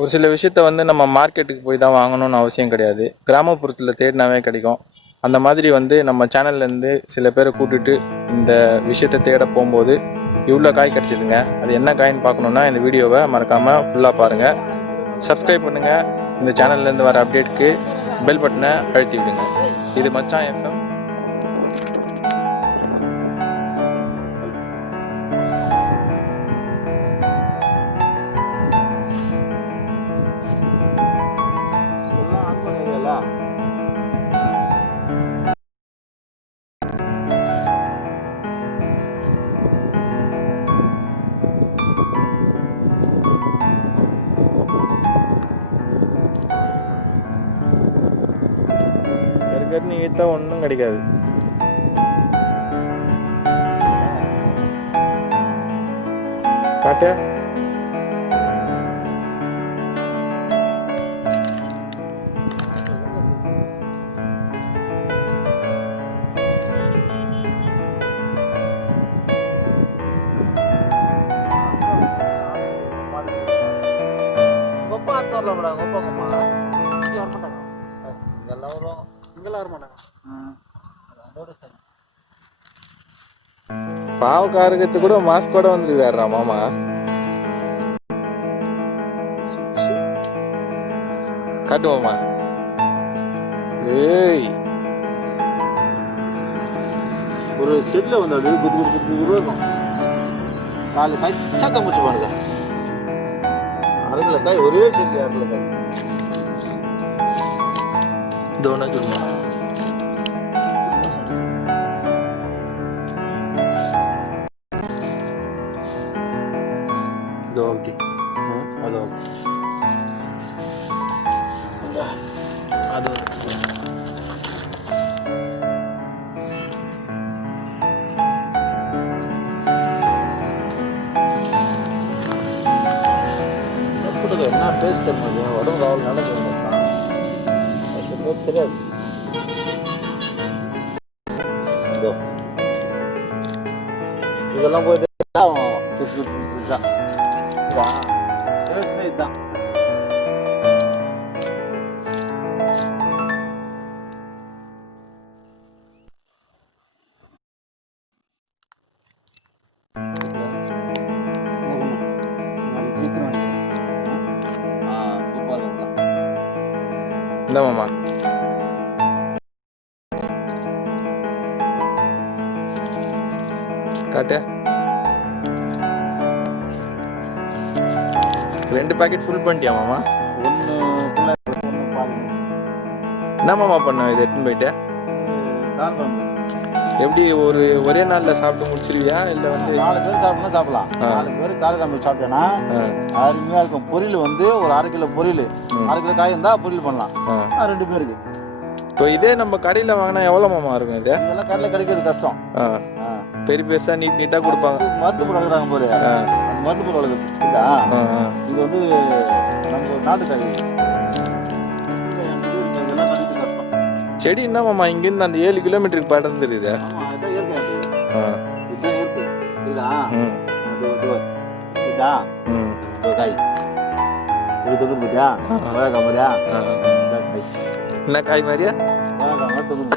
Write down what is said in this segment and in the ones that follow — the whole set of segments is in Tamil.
ஒரு சில விஷயத்த வந்து நம்ம மார்க்கெட்டுக்கு போய் தான் வாங்கணும்னு அவசியம் கிடையாது. கிராமப்புறத்தில் தேடினாவே கிடைக்கும். அந்த மாதிரி வந்து நம்ம சேனல்லேருந்து சில பேரை கூட்டிட்டு இந்த விஷயத்த தேட போகும்போது இவ்வளோ காய் கிடச்சிதுங்க. அது என்ன காயின்னு பார்க்கணுன்னா இந்த வீடியோவை மறக்காமல் ஃபுல்லாக பாருங்கள். சப்ஸ்கிரைப் பண்ணுங்கள். இந்த சேனல்லேருந்து வர அப்டேட்க்கு பெல் பட்டனை அழுத்தி விடுங்க. இது மச்சான் எஃப்எம். கருக்கருன்னு ஈத்தா ஒன்றும் கிடைக்காது. காட்டு பாவக்காரகத்து கூட மாஸ்கோட வந்துருக்காரா மாமா. காட்டுவோமா? ஏய் ஒரு செட்ல வந்து அது குடு குடு குடு குடு இருக்கும். நாலு கைட்டா முடிச்சு பாருங்க. அறுபதுல காய் ஒரே செட்ல அறுபதுல காய். தோனா சொல்லுமா? ஓகே அது ஓகே அது என்ன டேஸ்ட் தெரியுமா? உடம்பு அவ்வளோ நல்லது தெரியாது. இதெல்லாம் போயிட்டு இதுதான் இந்த மாமா காட்டு. 2 பாக்கெட் ஃபுல் பண்ணிட்டியா மாமா? என்ன மாமா பண்ண இது எடுத்துன்னு போயிட்டு? எப்படி ஒரே நாள்ல சாப்பிட்டு முடிச்சிருவியா இல்ல வந்து 4 பேர் சாப்பிடணும் சாப்பிடலாம். 4 பேர் காரக்காம சாப்பிட்டேன்னா அருமையா இருக்கும். பொரியல் வந்து ஒரு 1/2 கிலோ பொரியல், 1/2 கிலோ காய் இருந்தா பொரியல் பண்ணலாம் 2 பேருக்கு. இப்போ இதே நம்ம கடையில வாங்கினா எவ்வளவு மாமா இருக்கும்? இது இதெல்லாம் கடையில கிடைக்கிறது கஷ்டம். பெரிய பெருசா நீட்டா கொடுப்பாங்க. மருந்து பொருள் வளர்க்குறாங்க போல, அந்த மருந்து பொருள் வளர்க்குறது. இது வந்து நம்ம நாட்டு காய். இதெல்லாம் கிடைக்கிறது கஷ்டம். செடி என்ன மாமா இங்கிருந்து அந்த 7 கிலோமீட்டருக்கு படர்ந்துருது. ஆமா, இதான் இயற்கை. இதுதான் இயற்கை. இதுதான் இதுதான் காய். இது தொகுது பார்த்தியா? மிளகா மாதிரியா? என்ன காய் மாதிரியா? மிளகா மாதிரி தொகுது.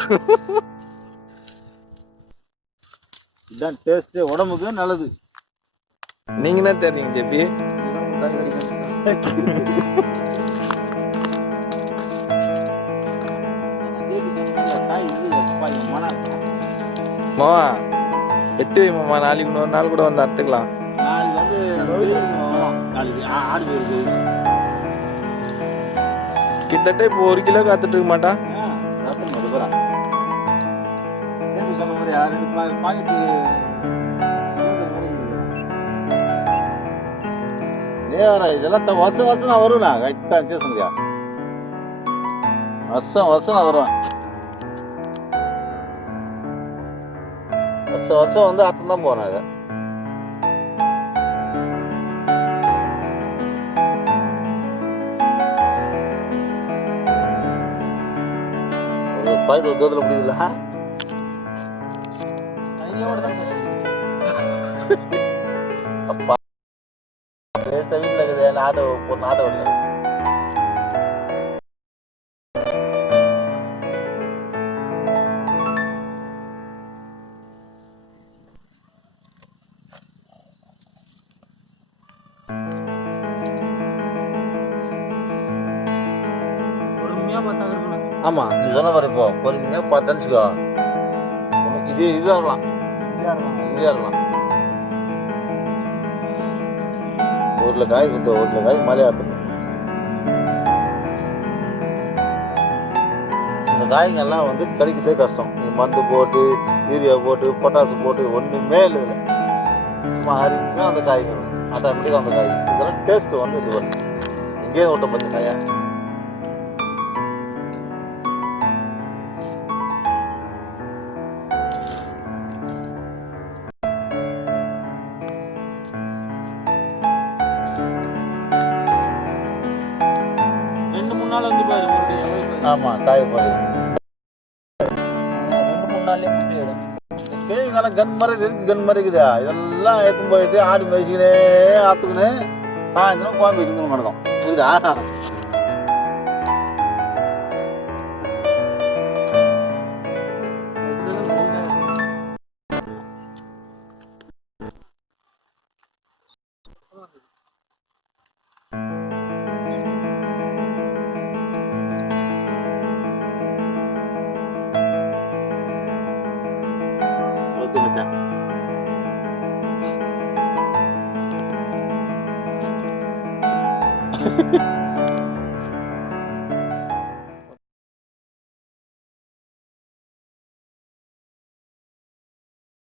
இதுதான் டேஸ்ட், உடம்புக்கு நல்லது. நீங்க என்ன தெரியுங்க ஜெபி? மாமா எட்டு மாமா, நாளைக்கு இன்னொரு நாள் கூட வந்து அறுத்துக்கலாம். நாளைக்கு நாளைக்கு ஆடு இருக்கு. கிட்டத்தட்ட இப்போ 1 கிலோ காத்துட்டு இருக்க மாட்டா? சொன்ன மாதிரி 2 பாக்கெட்டு இதெல்லாம் வருஷம் நான் வருவேண்ணா. கரெக்டாக சேசனுக்கா வருஷம் நான் வருவேன். வருஷம் வந்து அர்த்தம் தான் போனேன். இதை ஒரு பாக்கெட் ஒரு கோதில் முடியுதுல்ல. அப்பா வீட்டில் இருக்குது நாட்டை வரல. பொறுமையா பார்த்தா இருக்கணும். ஆமா நீ சொன்ன மாதிரி இப்போ பொறுமையா பார்த்தேன்னு வச்சுக்கோ, இதா இருக்கலாம், இப்படியா இருக்கலாம். உருளைக்காய் இந்த உருளைக்காய் மலையாத்தணும். இந்த காய்கள்லாம் வந்து கிடைக்கிறதே கஷ்டம். நீ மருந்து போட்டு யூரியா போட்டு பொட்டாசு போட்டு ஒன்றுமே இல்லை இதில். சும்மா அருமையாக அந்த காய்கள் ஆட்டோமேட்டிக்காக அந்த காய் இதெல்லாம் டேஸ்ட்டு வந்து இது வரும். எங்கேயும் ஓட்ட பார்த்து காயா ரெண்டு மூணு நாள் வந்து பாரு ஆமாம் காய் பாரு 2-3 நாள்லேயே முட்டை இடும். கேள்விக்கால கன் மாதிரி எதுக்கு கன் மாதிரி இருக்குதா? இதெல்லாம் எடுத்துன்னு போயிட்டு ஆடு மேய்ச்சிக்கினே ஆத்துக்குன்னு சாயந்தரம் குழம்பு வச்சுக்கணும் நடக்கும் புரியுதா? ஓகே மச்சான்.